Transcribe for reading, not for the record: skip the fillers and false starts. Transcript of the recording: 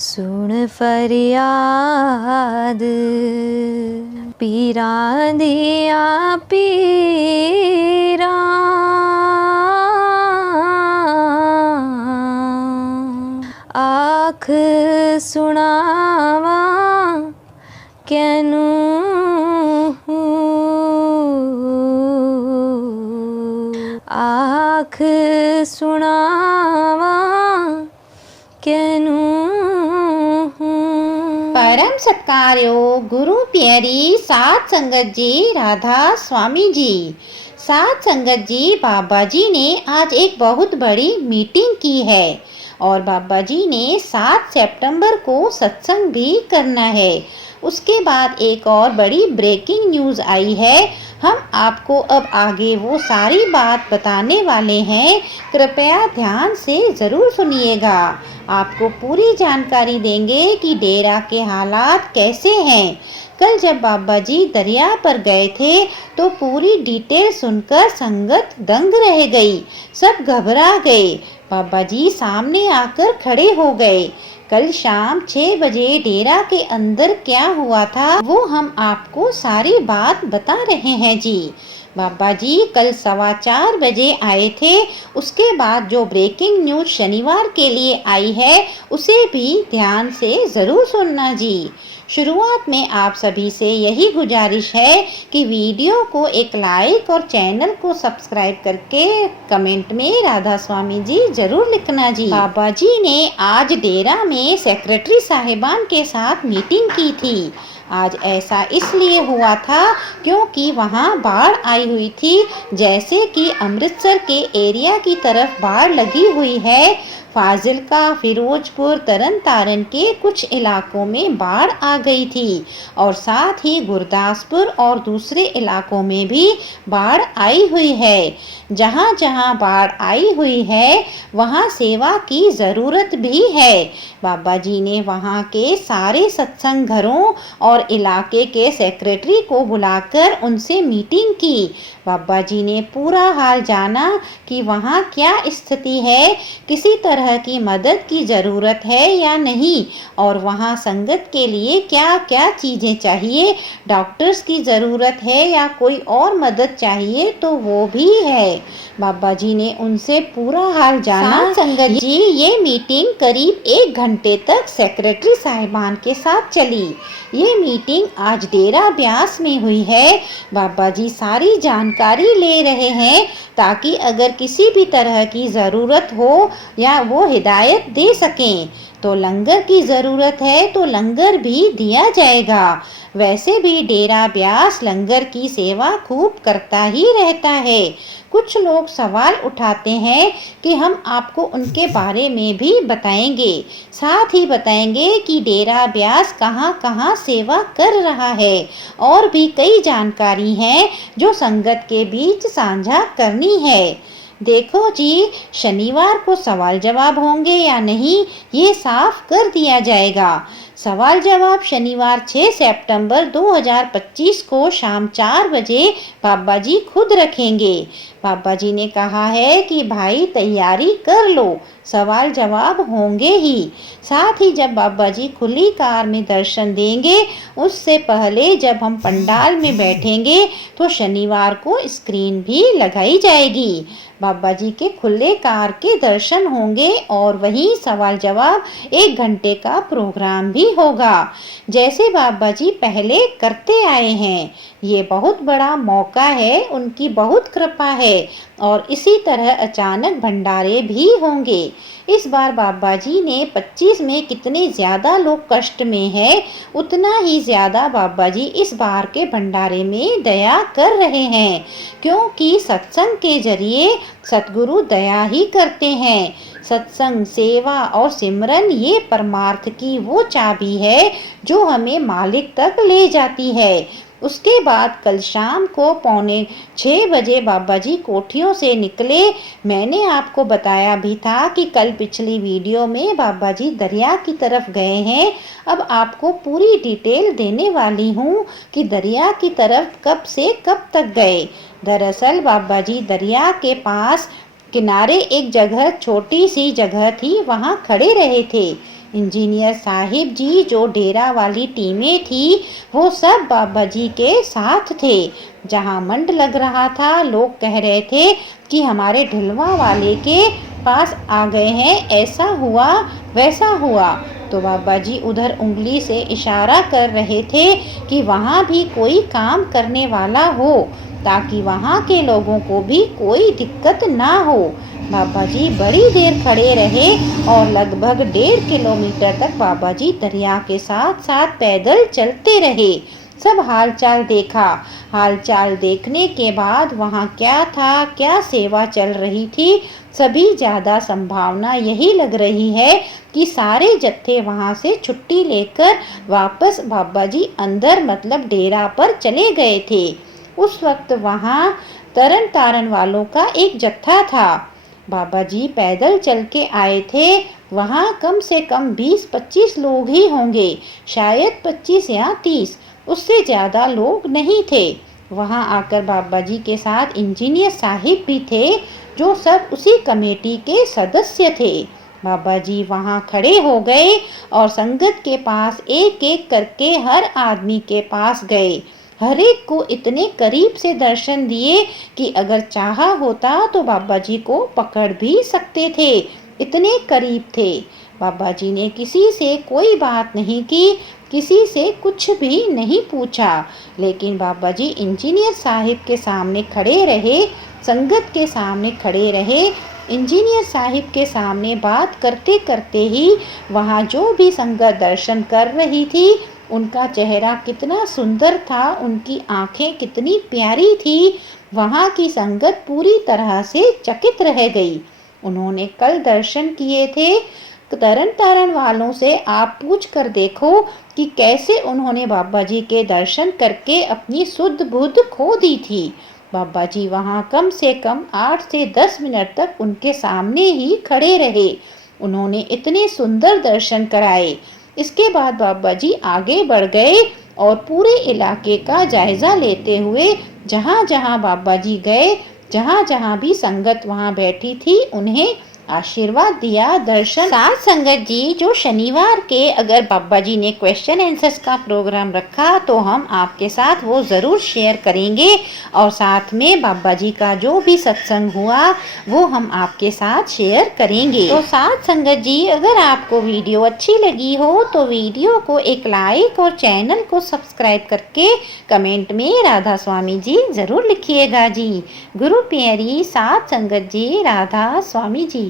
सुन फरियाद पीरां दिया पीरां, आख सुनावा कैनू आख सुनावा कैनू। परम सत्कारयोग गुरु प्यारी साध संगत जी, राधा स्वामी जी। साध संगत जी, बाबा जी ने आज एक बहुत बड़ी मीटिंग की है और बाबा जी ने 7 सितंबर को सत्संग भी करना है। उसके बाद एक और बड़ी ब्रेकिंग न्यूज़ आई है। हम आपको अब आगे वो सारी बात बताने वाले हैं, कृपया ध्यान से ज़रूर सुनिएगा। आपको पूरी जानकारी देंगे कि डेरा के हालात कैसे हैं। कल जब बाबा जी दरिया पर गए थे तो पूरी डिटेल सुनकर संगत दंग रह गई, सब घबरा गए। बाबा जी सामने आकर खड़े हो गए। कल शाम 6 बजे डेरा के अंदर क्या हुआ था वो हम आपको सारी बात बता रहे हैं जी। बाबा जी कल 4:15 बजे आए थे। उसके बाद जो ब्रेकिंग न्यूज़ शनिवार के लिए आई है उसे भी ध्यान से ज़रूर सुनना जी। शुरुआत में आप सभी से यही गुजारिश है कि वीडियो को एक लाइक और चैनल को सब्सक्राइब करके कमेंट में राधा स्वामी जी जरूर लिखना जी। बाबा जी ने आज डेरा में सेक्रेटरी साहिबान के साथ मीटिंग की थी। आज ऐसा इसलिए हुआ था क्योंकि वहाँ बाढ़ आई हुई थी, जैसे कि अमृतसर के एरिया की तरफ बाढ़ लगी हुई है। फाजिल्का, फिरोजपुर, तरन तारण के कुछ इलाकों में बाढ़ आ गई थी और साथ ही गुरदासपुर और दूसरे इलाकों में भी बाढ़ आई हुई है। जहाँ जहाँ बाढ़ आई हुई है वहाँ सेवा की ज़रूरत भी है। बाबा जी ने वहाँ के सारे सत्संग घरों और इलाके के सेक्रेटरी को बुलाकर उनसे मीटिंग की। बाबा जी ने पूरा हाल जाना कि वहाँ क्या स्थिति है, किसी तरह की मदद की ज़रूरत है या नहीं, और वहाँ संगत के लिए क्या क्या चीज़ें चाहिए, डॉक्टर्स की ज़रूरत है या कोई और मदद चाहिए तो वो भी है। बाबा जी ने उनसे पूरा हाल जाना। संगत जी, ये मीटिंग करीब 1 घंटे तक सेक्रेटरी साहिबान के साथ चली। ये मीटिंग आज डेरा ब्यास में हुई है। बाबा जी सारी जानकारी ले रहे हैं ताकि अगर किसी भी तरह की ज़रूरत हो या वो हिदायत दे सकें। तो लंगर की ज़रूरत है तो लंगर भी दिया जाएगा। वैसे भी डेरा ब्यास लंगर की सेवा खूब करता ही रहता है। कुछ लोग सवाल उठाते हैं कि हम आपको उनके बारे में भी बताएंगे, साथ ही बताएंगे कि डेरा ब्यास कहाँ कहाँ सेवा कर रहा है, और भी कई जानकारी हैं जो संगत के बीच साझा करनी है। देखो जी, शनिवार को सवाल जवाब होंगे या नहीं ये साफ कर दिया जाएगा। सवाल जवाब शनिवार 6 सितंबर 2025 को शाम 4 बजे बाबा जी खुद रखेंगे। बाबा जी ने कहा है कि भाई तैयारी कर लो, सवाल जवाब होंगे ही। साथ ही जब बाबा जी खुली कार में दर्शन देंगे उससे पहले जब हम पंडाल में बैठेंगे तो शनिवार को स्क्रीन भी लगाई जाएगी। बाबा जी के खुले कार के दर्शन होंगे और वहीं सवाल जवाब 1 घंटे का प्रोग्राम भी होगा, जैसे बाबा जी पहले करते आए हैं। ये बहुत बड़ा मौका है, उनकी बहुत कृपा है और इसी तरह अचानक भंडारे भी होंगे। इस बार बाबा जी ने 25 में कितने ज़्यादा लोग कष्ट में हैं, उतना ही ज़्यादा बाबा जी इस बार के भंडारे में दया कर रहे हैं, क्योंकि सत्संग के जरिए सतगुरु दया ही करते हैं। सत्संग, सेवा और सिमरन ये परमार्थ की वो चाबी है जो हमें मालिक तक ले जाती है। उसके बाद कल शाम को 5:45 बजे बाबा जी कोठियों से निकले। मैंने आपको बताया भी था कि कल पिछली वीडियो में बाबा जी दरिया की तरफ गए हैं। अब आपको पूरी डिटेल देने वाली हूँ कि दरिया की तरफ कब से कब तक गए। दरअसल बाबा जी दरिया के पास किनारे एक जगह, छोटी सी जगह थी, वहाँ खड़े रहे थे। इंजीनियर साहिब जी जो डेरा वाली टीमें थी वो सब बाबा जी के साथ थे। जहाँ मंड लग रहा था लोग कह रहे थे कि हमारे ढिलवा वाले के पास आ गए हैं, ऐसा हुआ वैसा हुआ। तो बाबा जी उधर उंगली से इशारा कर रहे थे कि वहाँ भी कोई काम करने वाला हो ताकि वहाँ के लोगों को भी कोई दिक्कत ना हो। बाबा जी बड़ी देर खड़े रहे और लगभग 1.5 किलोमीटर तक बाबा जी दरिया के साथ साथ पैदल चलते रहे। सब हालचाल देखा। हालचाल देखने के बाद वहाँ क्या था, क्या सेवा चल रही थी, सभी ज़्यादा संभावना यही लग रही है कि सारे जत्थे वहाँ से छुट्टी लेकर वापस बाबा जी अंदर मतलब डेरा पर चले गए थे। उस वक्त वहाँ तरन तारण वालों का एक जत्था था। बाबा जी पैदल चल के आए थे। वहाँ कम से कम 20-25 लोग ही होंगे, शायद 25 या 30, उससे ज़्यादा लोग नहीं थे। वहाँ आकर बाबा जी के साथ इंजीनियर साहिब भी थे जो सब उसी कमेटी के सदस्य थे। बाबा जी वहाँ खड़े हो गए और संगत के पास एक एक करके हर आदमी के पास गए। हर एक को इतने करीब से दर्शन दिए कि अगर चाहा होता तो बाबा जी को पकड़ भी सकते थे, इतने करीब थे। बाबा जी ने किसी से कोई बात नहीं की, किसी से कुछ भी नहीं पूछा, लेकिन बाबा जी इंजीनियर साहिब के सामने खड़े रहे, संगत के सामने खड़े रहे। इंजीनियर साहिब के सामने बात करते करते ही वहाँ जो भी संगत दर्शन कर रही थी उनका चेहरा कितना सुंदर था, उनकी आंखें कितनी प्यारी थी। वहाँ की संगत पूरी तरह से चकित रह गई। उन्होंने कल दर्शन किए थे, तरन तारण वालों से आप पूछ कर देखो कि कैसे उन्होंने बाबा जी के दर्शन करके अपनी सुध बुध खो दी थी। बाबा जी वहाँ कम से कम 8 से 10 मिनट तक उनके सामने ही खड़े रहे। उन्होंने इतने सुंदर दर्शन कराए। इसके बाद बाबा जी आगे बढ़ गए और पूरे इलाके का जायजा लेते हुए जहाँ जहाँ बाबा जी गए, जहाँ जहाँ भी संगत वहाँ बैठी थी, उन्हें आशीर्वाद दिया, दर्शन। साथ संगत जी जो शनिवार के अगर बाबा जी ने क्वेश्चन आंसर्स का प्रोग्राम रखा तो हम आपके साथ वो ज़रूर शेयर करेंगे और साथ में बाबा जी का जो भी सत्संग हुआ वो हम आपके साथ शेयर करेंगे। तो साथ संगत जी अगर आपको वीडियो अच्छी लगी हो तो वीडियो को एक लाइक और चैनल को सब्सक्राइब करके कमेंट में राधा स्वामी जी ज़रूर लिखिएगा जी। गुरु प्यारी साथ संगत जी, राधा स्वामी जी।